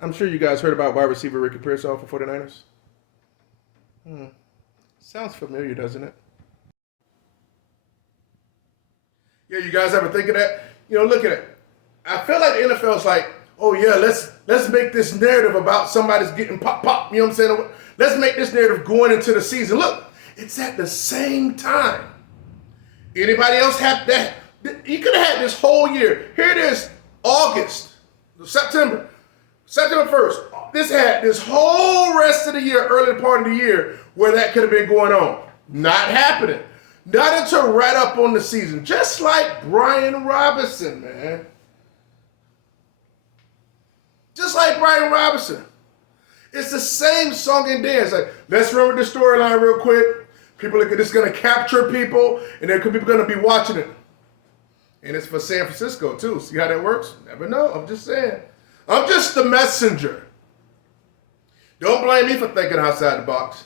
I'm sure you guys heard about wide receiver Ricky Pearsall for 49ers. Sounds familiar, doesn't it? Yeah, you guys ever think of that? Look at it. I feel like the NFL is like, oh yeah, let's make this narrative about somebody's getting pop. You know what I'm saying? Let's make this narrative going into the season. Look, it's at the same time. Anybody else have that? You could have had this whole year. Here it is, August, September 1st. This had this whole rest of the year, early part of the year, where that could have been going on. Not happening. Not until right up on the season. Just like Brian Robinson, man. Just like Brian Robinson. It's the same song and dance. Like, let's remember the storyline real quick. People are just going to capture people, and there could be going to be watching it. And it's for San Francisco, too. See how that works? Never know. I'm just saying. I'm just the messenger. Don't blame me for thinking outside the box.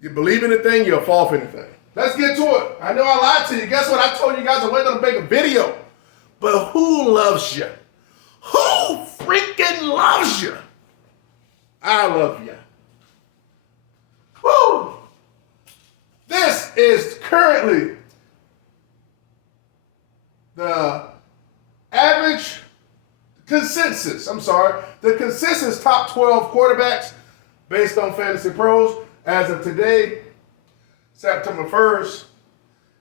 You believe in anything, you'll fall for anything. Let's get to it. I know I lied to you. Guess what? I told you guys I wasn't going to make a video. But who loves you? Who freaking loves you? I love you. Woo! This is currently the average consensus. The consensus top 12 quarterbacks based on Fantasy Pros as of today, September 1st.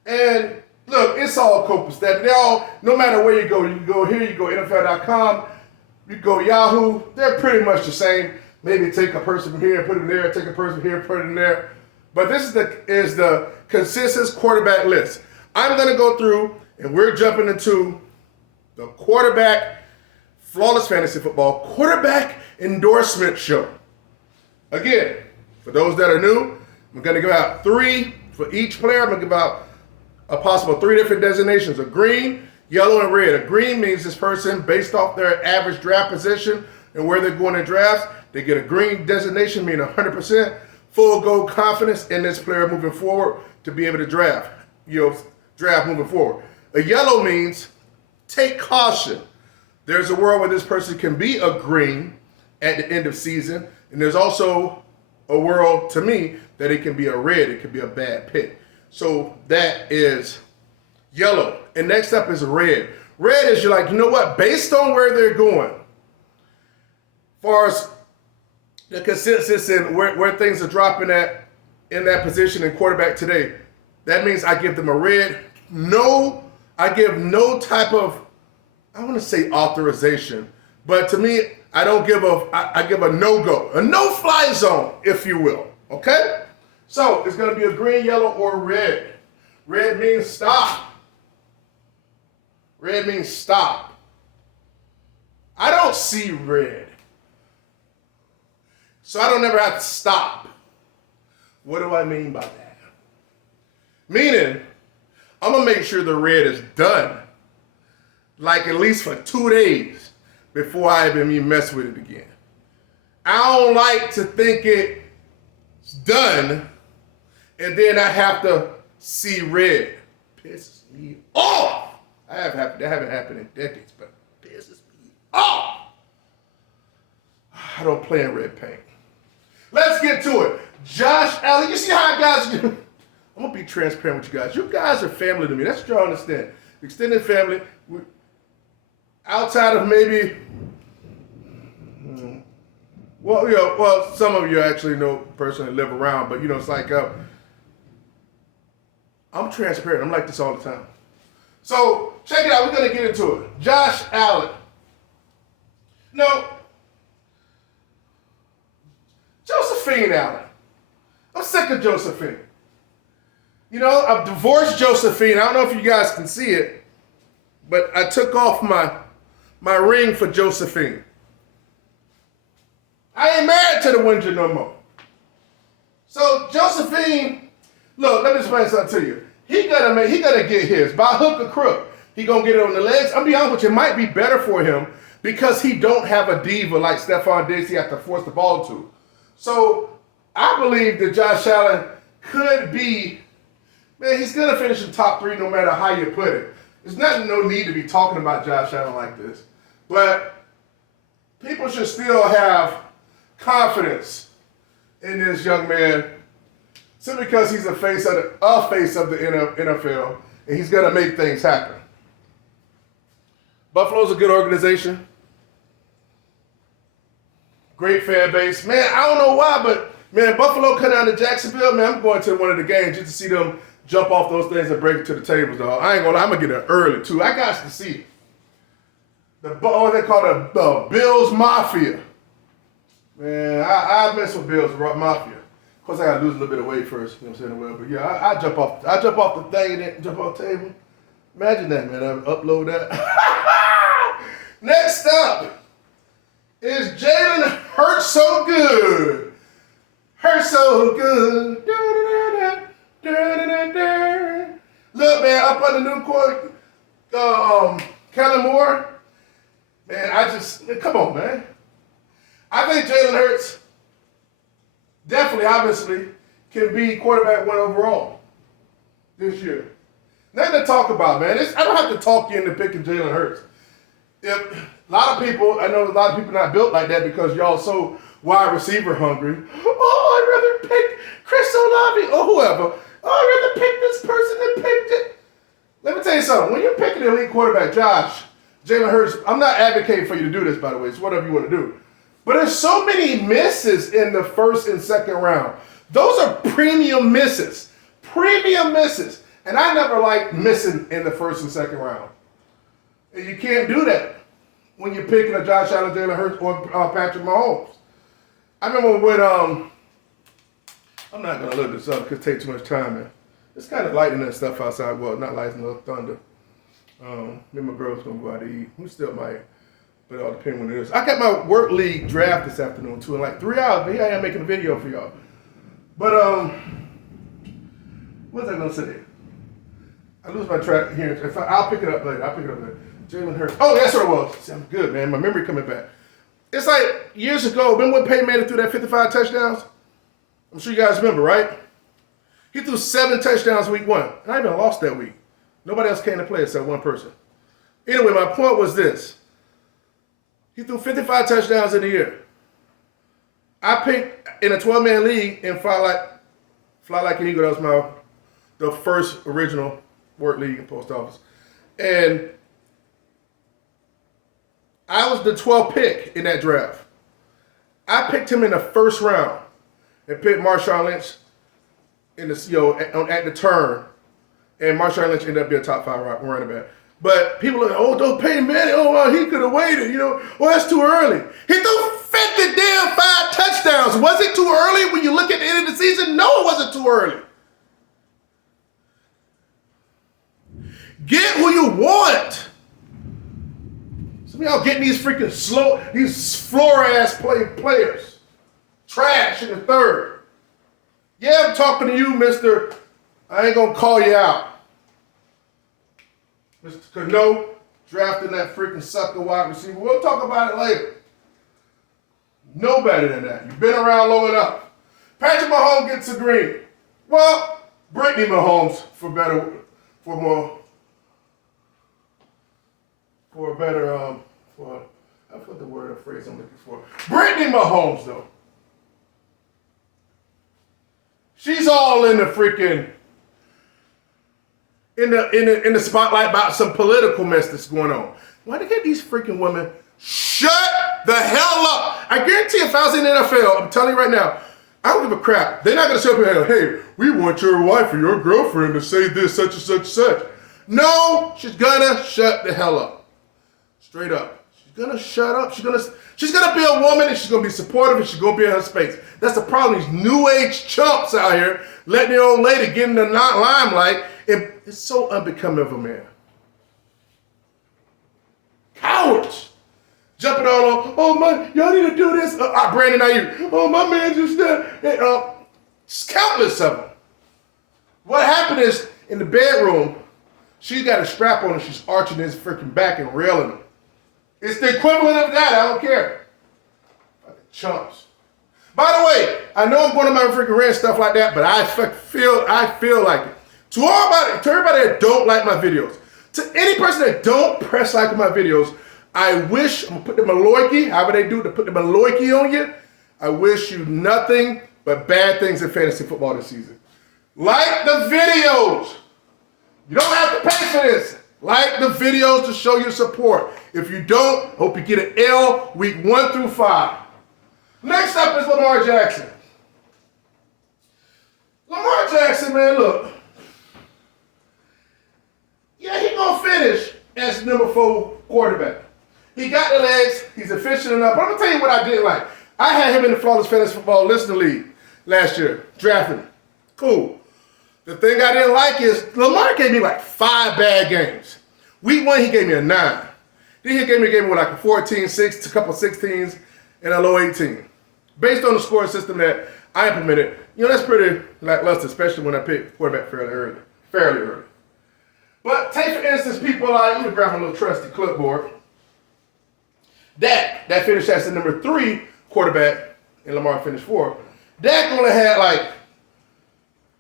And look, it's all copacetic. They all, no matter where you can go here, you go NFL.com, you go Yahoo, they're pretty much the same. Maybe take a person from here, put him there, take a person here, put him there. But this is the consensus quarterback list. I'm going to go through, and we're jumping into the quarterback, flawless fantasy football, quarterback endorsement show. Again, for those that are new, I'm going to give out 3 for each player. I'm going to give out a possible 3 different designations, a green, yellow, and red. A green means this person, based off their average draft position and where they're going in drafts, they get a green designation, meaning 100% full go confidence in this player moving forward to be able to draft moving forward. A yellow means take caution. There's a world where this person can be a green at the end of season, and there's also a world, to me, that it can be a red. It could be a bad pick. So that is yellow. And next up is red. Red is you're like, you know what? Based on where they're going, as far as the consensus and where things are dropping at in that position in quarterback today, that means I give them a red. I give no type of, I want to say authorization, but to me, I give a no-go, a no-fly zone, if you will, okay? So it's going to be a green, yellow, or red. Red means stop. Red means stop. I don't see red, so I don't ever have to stop. What do I mean by that? Meaning, I'm going to make sure the red is done, like at least for 2 days before I even mess with it again. I don't like to think it's done and then I have to see red. Pisses me off. That haven't happened in decades, but pisses me off. I don't play in red paint. Let's get to it. Josh Allen, you see how guys, I'm going to be transparent with you guys. You guys are family to me. That's what y'all understand. Extended family. Outside of maybe, some of you actually know personally live around, but it's like, I'm transparent. I'm like this all the time. So check it out. We're going to get into it. Josh Allen. No. Josephine Allen. I'm sick of Josephine. I've divorced Josephine. I don't know if you guys can see it, but I took off my ring for Josephine. I ain't married to the Windsor no more. So Josephine, look, let me explain something to you. He gotta get his by hook or crook. He gonna get it on the legs. I'm be honest with you, it might be better for him because he don't have a diva like Stephon Diggs he has to force the ball to. So I believe that Josh Allen could be, man, he's gonna finish in top 3 no matter how you put it. There's no need to be talking about Josh Allen like this. But people should still have confidence in this young man simply because he's a face of the NFL and he's going to make things happen. Buffalo's a good organization. Great fan base. Man, I don't know why, but man, Buffalo come down to Jacksonville, man, I'm going to one of the games just to see them jump off those things and break it to the tables, dog. I ain't gonna lie, I'm gonna get there early too. I got to see what they call the Bills Mafia. Man, I mess with Bills Mafia. Of course, I gotta lose a little bit of weight first, you know what I'm saying? Well, but yeah, I jump off the thing and then jump off the table. Imagine that, man. I upload that. Next up is Jalen Hurts so good. Hurts so good. Look, man, up on the new court, Kellen Moore, man, come on, man. I think Jalen Hurts definitely, obviously, can be quarterback 1 overall this year. Nothing to talk about, man. I don't have to talk you into picking Jalen Hurts. A lot of people, I know a lot of people not built like that because y'all so wide receiver hungry. Oh, I'd rather pick Chris Olave or whoever. Oh, I'd rather pick this person than pick it. Let me tell you something. When you're picking an elite quarterback, Jalen Hurts, I'm not advocating for you to do this, by the way. It's whatever you want to do. But there's so many misses in the first and second round. Those are premium misses. Premium misses. And I never like missing in the first and second round. And you can't do that when you're picking a Josh Allen, Jalen Hurts, or Patrick Mahomes. I remember when, I'm not going to look this up because it takes too much time, man. It's kind of lightning and stuff outside. Well, not lightning, no thunder. Me and my girl's going to go out to eat. We still might, but it all depends when it is. I got my work league draft this afternoon, too, in like 3 hours. But here I am making a video for y'all. But, what was I going to say? I lose my track here. I'll pick it up later. Jalen Hurts. Oh, that's what it was. See, I'm good, man. My memory coming back. It's like years ago. Remember when Peyton Manning threw that 55 touchdowns? I'm sure you guys remember, right? He threw 7 touchdowns week 1. And I even lost that week. Nobody else came to play except one person. Anyway, my point was this. He threw 55 touchdowns in a year. I picked in a 12-man league and Fly Like an Eagle. That was the first original work league in post office. And I was the 12th pick in that draft. I picked him in the first round and picked Marshawn Lynch in the at the turn, and Marshawn Lynch ended up being a top 5 running back. But people are like, oh, don't pay Manning. Oh, he could have waited. Well, that's too early. He threw 50 damn 5 touchdowns. Was it too early when you look at the end of the season? No, it wasn't too early. Get who you want. Some of y'all getting these freaking these floor-ass players. Trash in the third. Yeah, I'm talking to you, mister. I ain't going to call you out. Mr. Cano drafting that freaking sucker wide receiver. We'll talk about it later. No better than that. You've been around long enough. Patrick Mahomes gets a green. Well, Brittany Mahomes for a better I put the word or phrase I'm looking for. Brittany Mahomes, though. She's all in the freaking in the spotlight about some political mess that's going on. Why they get these freaking women? Shut the hell up! I guarantee if I was in the NFL, I'm telling you right now, I don't give a crap. They're not gonna show up here and hey, we want your wife or your girlfriend to say this, such and such and such. No, she's gonna shut the hell up. Straight up. She's gonna shut up. She's gonna be a woman and she's gonna be supportive and she's gonna be in her space. That's the problem. These new age chumps out here letting the old lady get in the limelight. It's so unbecoming of a man. Cowards. Jumping all on, oh my, y'all need to do this. Brandon Ayuk. Oh, my man just just countless of them. What happened is, in the bedroom, she's got a strap on and she's arching his freaking back and railing him. It's the equivalent of that. I don't care. Fucking chumps. By the way, I know I'm going to my freaking rant stuff like that, but I feel like it. To everybody that don't like my videos, to any person that don't press like my videos, I wish, I'm going to put the Maloiki, however they do to put the Maloiki on you. I wish you nothing but bad things in fantasy football this season. Like the videos. You don't have to pay for this. Like the videos to show your support. If you don't, hope you get an L week 1 through 5. Next up is Lamar Jackson. Lamar Jackson, man, look. Yeah, he gonna finish as number 4 quarterback. He got the legs. He's efficient enough. But I'm gonna tell you what I did like. I had him in the Flawless Fantasy Football Listener League last year, drafting him. Cool. The thing I didn't like is Lamar gave me like 5 bad games. Week 1, he gave me a 9. Then he gave me a game with like a 14, 6, a couple 16s, and a low 18. Based on the scoring system that I implemented, that's pretty lackluster, especially when I pick quarterback fairly early. But take, for instance, people like, let me grab my little trusty clipboard. Dak, that finished as the number 3 quarterback, and Lamar finished 4. Dak only had like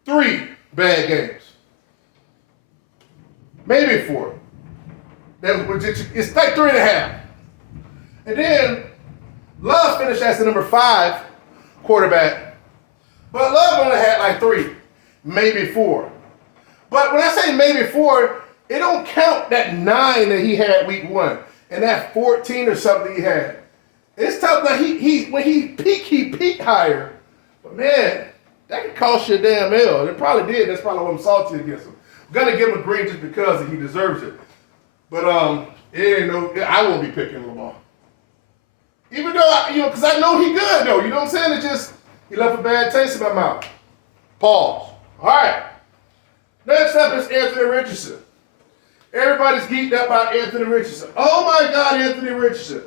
3 bad games. Maybe 4. It's like 3.5. And then Love finished as the number 5 quarterback. But Love only had like 3, maybe 4. But when I say maybe 4, it don't count that 9 that he had week 1 and that 14 or something he had. It's tough. Like when he peaked higher. But man, that could cost you a damn L. It probably did. That's probably why I'm salty against him. I'm gonna give him a green just because he deserves it. But it ain't no. I won't be picking Lamar. Even though because I know he good though. You know what I'm saying? It just he left a bad taste in my mouth. Pause. All right. Next up is Anthony Richardson. Everybody's geeked up about Anthony Richardson. Oh my God, Anthony Richardson.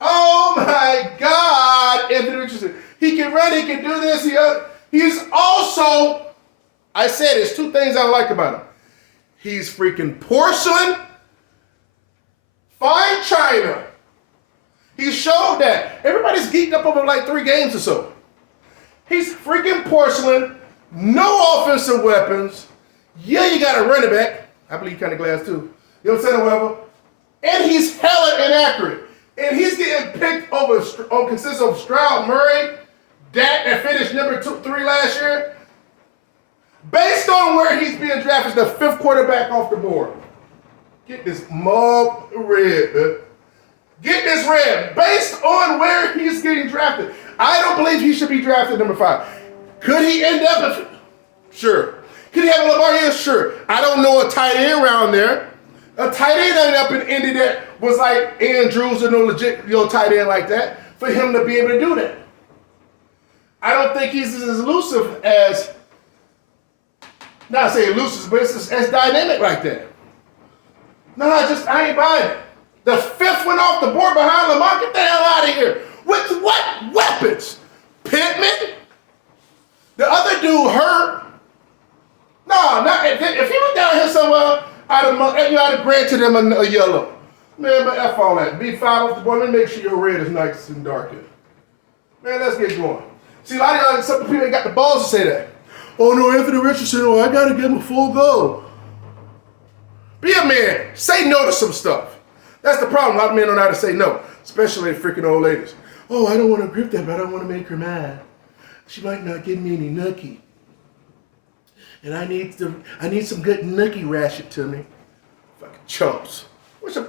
Oh my God, Anthony Richardson. He can run, he can do this. He's also, I said, there's 2 things I like about him. He's freaking porcelain, fine china. He showed that. Everybody's geeked up over like 3 games or so. He's freaking porcelain, no offensive weapons. Yeah, you got a running back. I believe kind of glass too. You know what I'm saying, whatever. And he's hella inaccurate. And he's getting picked consists of Stroud, Murray, Dak that finished number 3 last year. Based on where he's being drafted, the 5th quarterback off the board. Get this mug red. Get this red. Based on where he's getting drafted, I don't believe he should be drafted number 5. Could he end up? Sure. Could he have a Lamar here? Sure. I don't know a tight end around there. A tight end ended up in Indy that was like Andrews or no legit tight end like that for him to be able to do that. I don't think he's as elusive as, not saying elusive, but it's as dynamic like that. No, I ain't buying it. The 5th went off the board behind Lamar. Get the hell out of here. With what weapons? Pittman? The other dude hurt. No, if he was down here somewhere, I'd have granted him a yellow. Man, but F all that. B5 off the board. Let me make sure your red is nice and dark here. Man, let's get going. See, a lot of some people ain't got the balls to say that. Oh no, Anthony Richardson, I gotta give him a full go. Be a man. Say no to some stuff. That's the problem. A lot of men don't know how to say no, especially freaking old ladies. Oh, I don't want to grip that, but I don't want to make her mad. She might not give me any nookie. And I need some good nookie ration to me. Fucking chumps. I wish a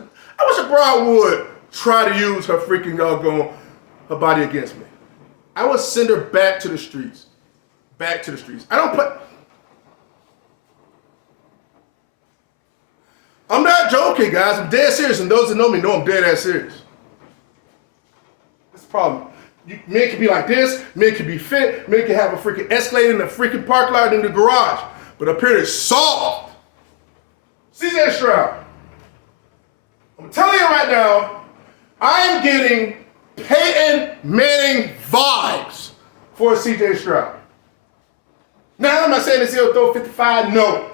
broad would try to use her freaking her body against me. I would send her back to the streets. Back to the streets. I'm not joking, guys. I'm dead serious, and those that know me know I'm dead ass serious. That's the problem. Men can be like this, men can be fit, men can have a freaking Escalade in the freaking park lot in the garage. But up here it's soft. CJ Stroud. I'm telling you right now, I am getting Peyton Manning vibes for CJ Stroud. Now, I'm not saying he'll throw 55, no.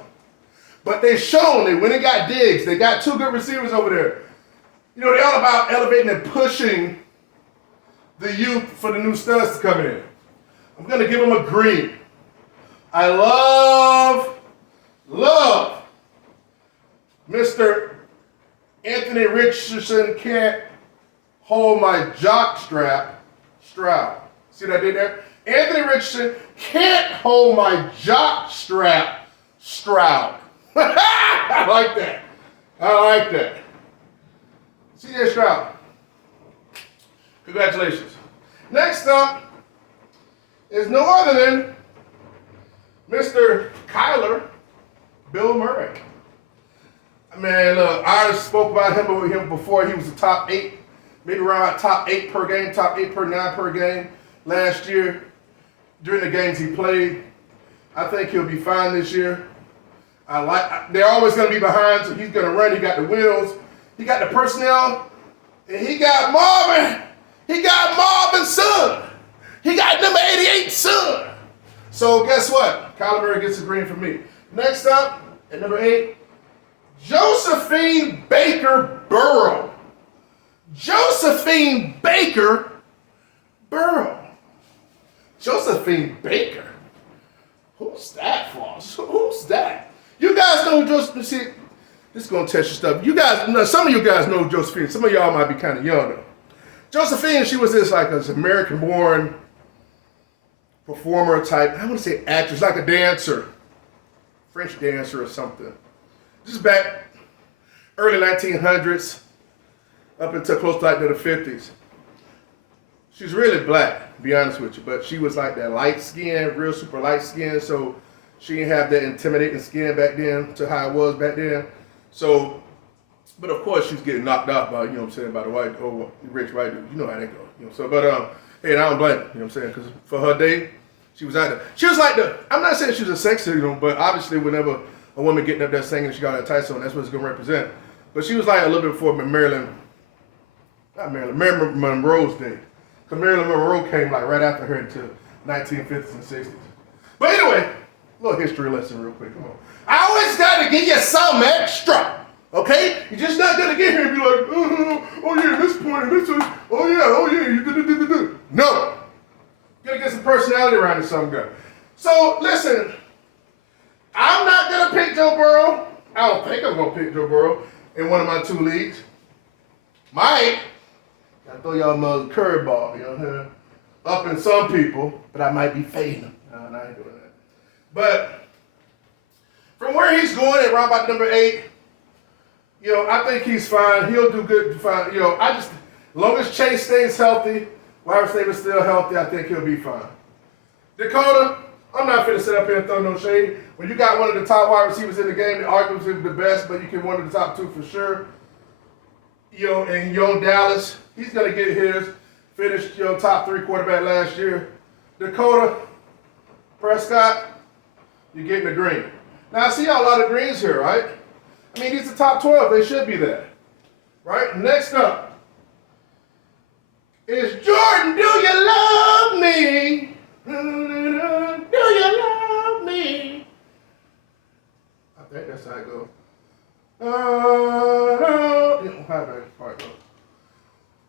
But they've shown they went and got Diggs. They got 2 good receivers over there. They're all about elevating and pushing the youth for the new studs to come in. I'm going to give them a green. I love Mr. Anthony Richardson can't hold my jock strap. Stroud. See what I did there? Anthony Richardson can't hold my jock strap. Stroud. I like that. I like that. C.J. Stroud. Congratulations. Next up is no other than Mr. Kyler Bill Murray. Man, look, I spoke about him before. He was the top 8, maybe around top 8 per game, top 8 per 9 per game last year during the games he played. I think he'll be fine this year. They're always going to be behind, so he's going to run. He got the wheels. He got the personnel. And he got Marvin. He got Marvin's son. He got number 88's son. So guess what? Kyler Murray gets a green from me. Next up, at number 8, Josephine Baker Burrow. Josephine Baker Burrow. Josephine Baker. Who's that for? Who's that? You guys know Josephine. See, this is going to test your stuff. You guys, some of you guys know Josephine. Some of y'all might be kind of young though. Josephine, she was this like an American-born performer type. I want to say actress, like a dancer, French dancer or something. This is back early 1900s, up until close to like the 50s. She's really black, to be honest with you, but she was like that light skin, real super light skin, so she didn't have that intimidating skin back then to how it was back then. So, but of course she's getting knocked out by, you know what I'm saying, by the rich white dude. You know how they go. You know, so, but hey, I don't blame her, you know what I'm saying, because for her day, she was out there. She was like I'm not saying she was a sex symbol, but obviously whenever a woman getting up there singing, she got her tights on, that's what it's going to represent. But she was like a little bit before Marilyn Monroe's day. Because Marilyn Monroe came like right after her into 1950s and 60s. But anyway, a little history lesson real quick, come on. I always got to give you some extra, okay? You're just not going to get here and be like, oh yeah, this point and this is, oh yeah, you do. No. You're going to get some personality around this some guy. So listen, I'm not going to pick Joe Burrow. I don't think I'm going to pick Joe Burrow in one of my 2 leagues. Might. I throw y'all another curveball, you know what I'm saying? Up in some people, but I might be fading them. No, I ain't doing that. But from where he's going at around about number 8, you know, I think he's fine. He'll do good. Fine. You know, as long as Chase stays healthy, wide receiver's still healthy, I think he'll be fine. Dakota, I'm not finna sit up here and throw no shade. When you got one of the top wide receivers in the game, arguably the best, but you can one of the top 2 for sure. You know, and Dallas, he's gonna get his. Finished top 3 quarterback last year. Dakota, Prescott, you're getting a green. Now I see a lot of greens here, right? I mean, these are top 12. They should be there, right? Next up is Jordan. Do you love me? Do you love me? I think that's how it goes.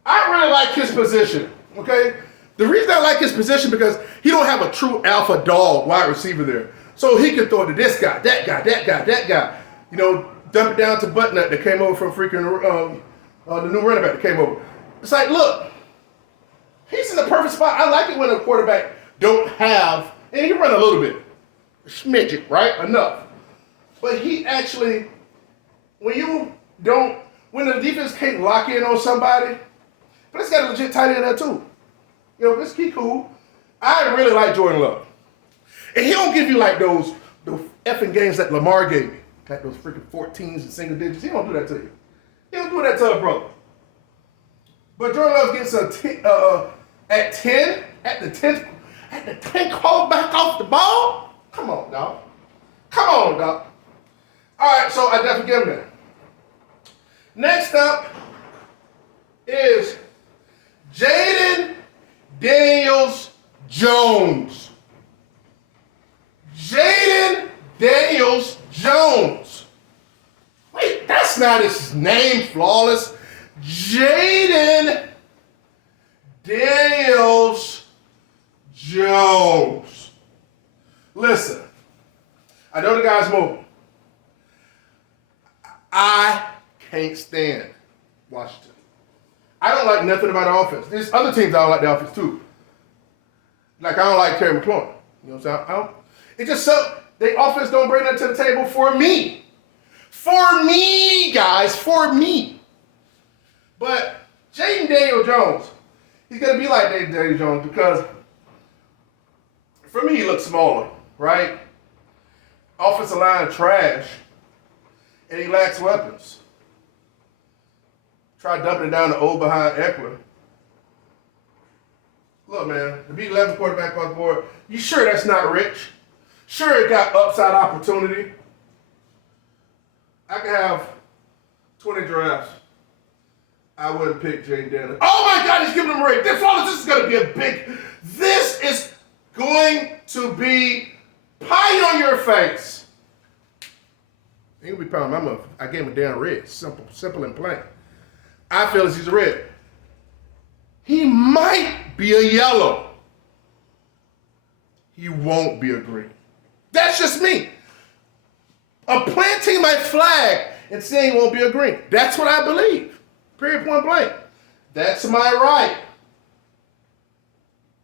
I really like his position, okay? The reason I like his position because he don't have a true alpha dog wide receiver there. So he can throw to this guy, that guy. You know, dump it down to Buttnut that came over from freaking the new running back that came over. It's like, look, he's in the perfect spot. I like it when a quarterback don't have, and he run a little bit, smidget, right? Enough. But he actually, when the defense can't lock in on somebody, but it's got a legit tight end there too. You know, this key cool. I really like Jordan Love. And he don't give you like those effing games that Lamar gave me. Like those freaking 14s and single digits. He don't do that to you. He don't do that to a brother. But Jordan Love gets at 10, at the 10th quarterback off the ball. Come on, dog. All right, so I definitely give him that. Next up is Jaden Daniels-Jones. Jaden Daniels-Jones. Wait, that's not his name, Flawless. Jaden Daniels-Jones. Listen, I know the guy's mobile. I can't can't stand Washington. I don't like nothing about the offense. There's other teams I don't like the offense too. Like I don't like Terry McLaurin. You know what I'm saying? It just so the offense don't bring that to the table for me. For me, guys, for me. But Jaden Daniel-Jones, he's gonna be like Jaden Daniel-Jones because for me he looks smaller, right? Offensive line trash, and he lacks weapons. Try dumping it down the old behind Eckler. Look, man, to be 11th quarterback on the board, you sure that's not rich? Sure it got upside opportunity. I could have 20 drafts. I wouldn't pick Jaden Daniel. Oh my God, he's giving him a rate. This is going to be a big, this is going to be pie on your face. Ain't gonna be pie on my mouth. I gave him a damn red. Simple and plain. I feel as he's a red. He might be a yellow. He won't be a green. That's just me. I'm planting my flag and saying he won't be a green. That's what I believe. Period, point blank. That's my right.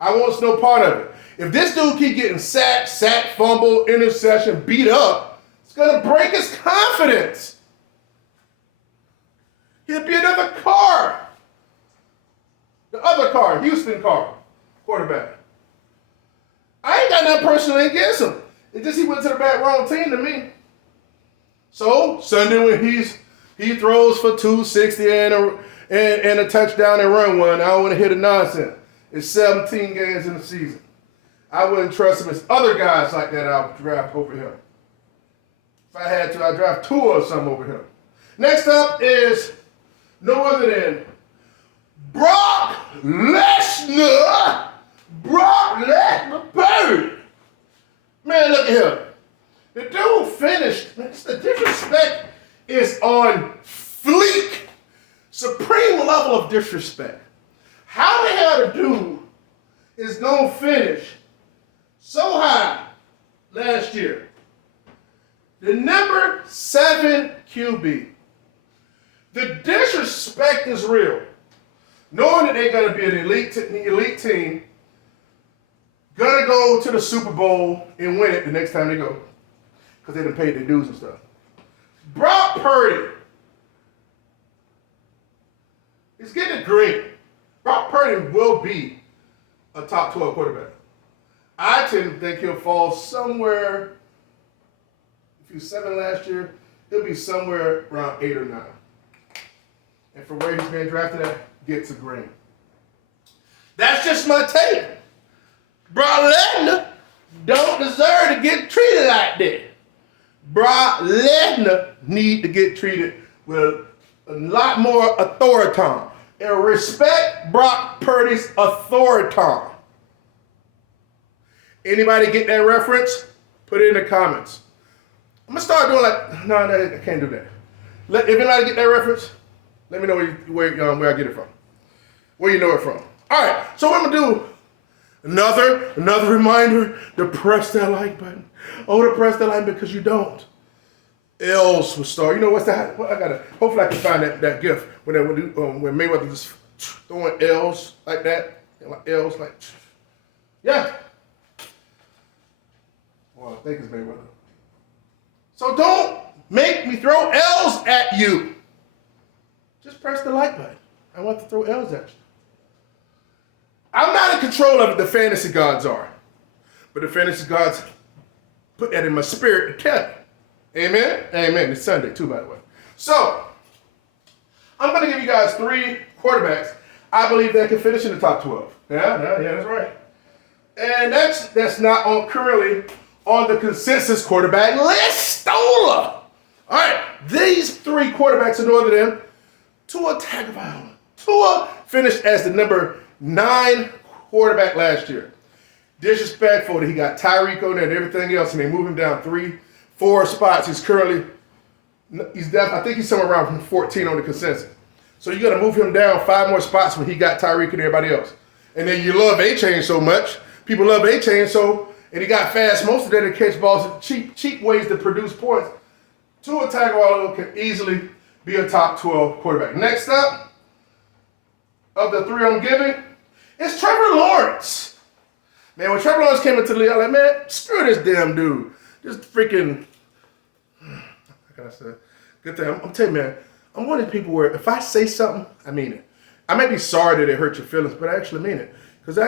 I want no part of it. If this dude keep getting sacked, fumble, interception, beat up, it's going to break his confidence. He'll be another Carr. The other Carr, Houston Carr, quarterback. I ain't got nothing personally against him. It's just he went to the wrong team to me. So Sunday when he throws for 260 and a touchdown and run one, I don't want to hear the nonsense. It's 17 games in the season. I wouldn't trust him as other guys like that I would draft over him. If I had to, I'd draft two or something over him. Next up is no other than Brock Lesnar. Brock Lesnar, bird. Man, look at him. The dude finished. The disrespect is on fleek. Supreme level of disrespect. How the hell the dude is going to finish so high last year? The number 7 QB. The disrespect is real. Knowing that they're going to be an elite team, going to go to the Super Bowl and win it the next time they go. Because they done paid their dues and stuff. Brock Purdy is getting a green. Brock Purdy will be a top 12 quarterback. I tend to think he'll fall somewhere, if he was 7 last year, he'll be somewhere around 8 or 9. And for where he's being drafted at, gets a green. That's just my take. Brock Lesnar don't deserve to get treated like that. Brock Lesnar need to get treated with a lot more authority. And respect Brock Purdy's authority. Anybody get that reference? Put it in the comments. I'm going to start doing no, I can't do that. If anybody get that reference, let me know where I get it from. Where you know it from. All right, so what I'm going to do, another reminder to press that like button. Oh, to press that like because you don't. L's will start. You know what's that? Well, hopefully I can find that gif when Mayweather just throwing L's like that. L's like, yeah. Well, I think it's Mayweather. So don't make me throw L's at you. Just press the like button. I want to throw L's at you. I'm not in control of it, the fantasy gods are. But the fantasy gods put that in my spirit to tell you. Amen? Amen. It's Sunday too, by the way. So, I'm going to give you guys 3 quarterbacks I believe that can finish in the top 12. Yeah, that's right. And that's not currently on the consensus quarterback list. All right, these 3 quarterbacks are no other than Tua Tagovailoa. Tua finished as the number 9 quarterback last year. Disrespectful that he got Tyreek on there and everything else, and they moved him down 3-4 spots. I think he's somewhere around 14 on the consensus. So you got to move him down 5 more spots when he got Tyreek and everybody else. And then you love A-Chain so much. People love A-Chain and he got fast most of the day to catch balls, cheap ways to produce points. Tua Tagovailoa can easily be a top 12 quarterback. Next up, of the three I'm giving, is Trevor Lawrence. Man, when Trevor Lawrence came into the league, I was like, man, screw this damn dude. This freaking, how can I say? Good thing. I'm telling you, man, I'm one of the people where if I say something, I mean it. I may be sorry that it hurt your feelings, but I actually mean it. Because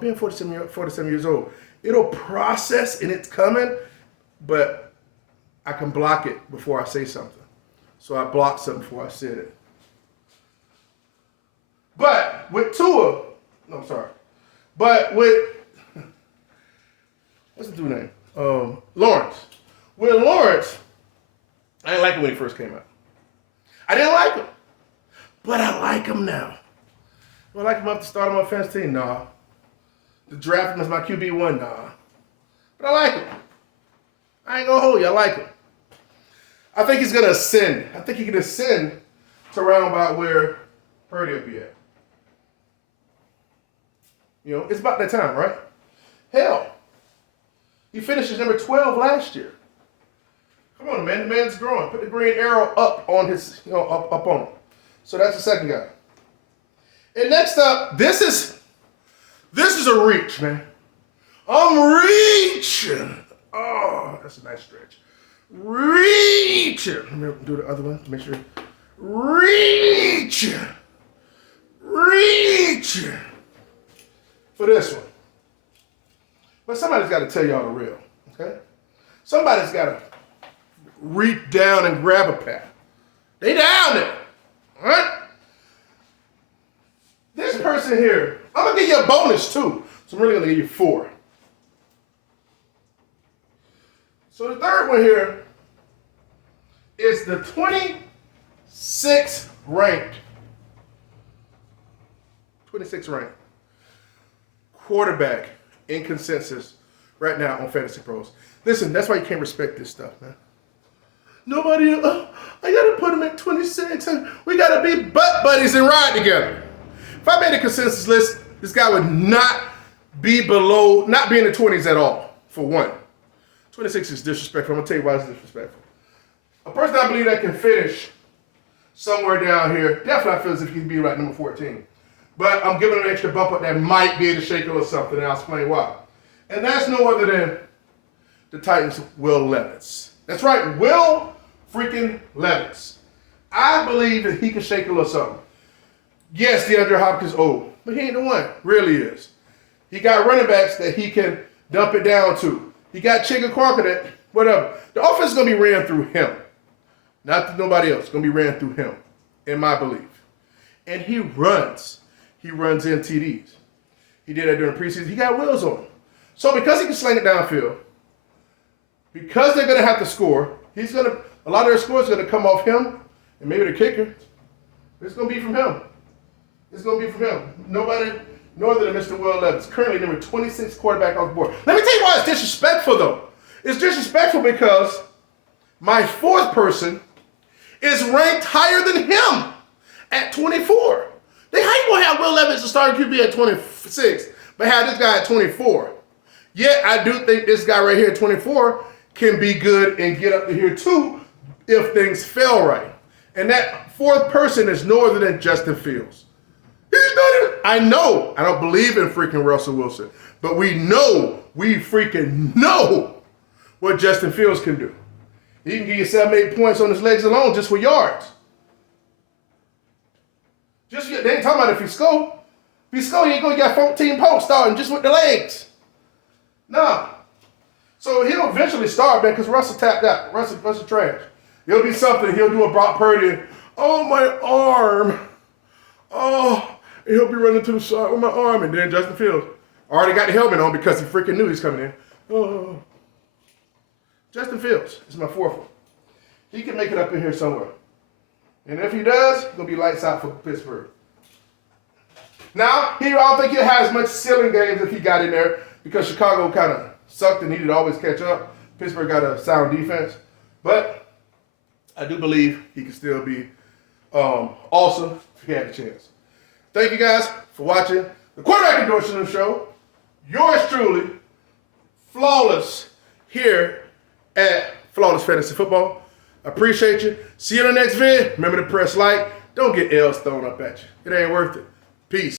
being 47 years old, it'll process and it's coming, but I can block it before I say something. So I blocked something before I said it. But with Tua, no, I'm sorry. But with, what's the dude's name? Lawrence. With Lawrence, I didn't like him when he first came out. I didn't like him. But I like him now. Do I like him up to start on my fantasy team? Nah. To draft him as my QB1? Nah. But I like him. I ain't gonna hold you. I like him. I think he's gonna ascend. I think he can ascend to around about where Purdy will be at. You know, it's about that time, right? Hell, he finished as number 12 last year. Come on, man. The man's growing. Put the green arrow up on his, up on him. So that's the second guy. And next up, this is a reach, man. I'm reaching. Oh, that's a nice stretch. Reaching. Let me do the other one to make sure. Reaching. Reaching. For this one. But somebody's got to tell y'all the real, okay? Somebody's got to reach down and grab a pack. They down there, all right? This person here, I'm going to give you a bonus too. So I'm really going to give you 4. So the third one here is the 26th ranked quarterback in consensus right now on Fantasy Pros. Listen, that's why you can't respect this stuff, man. Nobody, I got to put him at 26. We got to be butt buddies and ride together. If I made a consensus list, this guy would not be in the 20s at all, for one. 26 is disrespectful. I'm going to tell you why it's disrespectful. A person I believe that can finish somewhere down here, definitely I feel as if he can be right number 14. But I'm giving him an extra bump up that might be able to shake a little something, and I'll explain why. And that's no other than the Titans' Will Levis. That's right, Will freaking Levis. I believe that he can shake a little something. Yes, DeAndre Hopkins old, but he ain't the one. Really is. He got running backs that he can dump it down to. He got Chigga Quanka that, whatever. The offense is going to be ran through him. Not nobody else. It's going to be ran through him, in my belief. And he runs. He runs in TDs. He did that during preseason. He got wheels on him. So because he can sling it downfield, because they're going to have to score, a lot of their scores are going to come off him, and maybe the kicker. It's going to be from him. It's going to be from him. Nobody, other than Mr. Will Levis, currently number 26 quarterback on the board. Let me tell you why it's disrespectful, though. It's disrespectful because my fourth person is ranked higher than him at 24. How you going to have Will Levis, the starting QB, at 26, but have this guy at 24? Yet, I do think this guy right here at 24 can be good and get up to here, too, if things fail right. And that fourth person is no other than Justin Fields. He's not even, I know, I don't believe in freaking Russell Wilson, but we freaking know what Justin Fields can do. He can give you 7-8 points on his legs alone just for yards. They ain't talking about if he score. If he score, he ain't going to get 14 posts starting just with the legs. Nah. So he'll eventually start, man, because Russell tapped out. Russell trash. He'll be something. He'll do a Brock Purdy. Oh, my arm. Oh, and he'll be running to the side with my arm. And then Justin Fields already got the helmet on because he freaking knew he's coming in. Oh. Justin Fields is my fourth one. He can make it up in here somewhere. And if he does, it's going to be lights out for Pittsburgh. Now, I don't think he'll have as much ceiling games if he got in there because Chicago kind of sucked and needed to always catch up. Pittsburgh got a sound defense. But I do believe he can still be awesome if he had the chance. Thank you guys for watching the Quarterback Endorsement Show. Yours truly, Flawless, here at Flawless Fantasy Football. I appreciate you. See you in the next vid. Remember to press like. Don't get L's thrown up at you. It ain't worth it. Peace.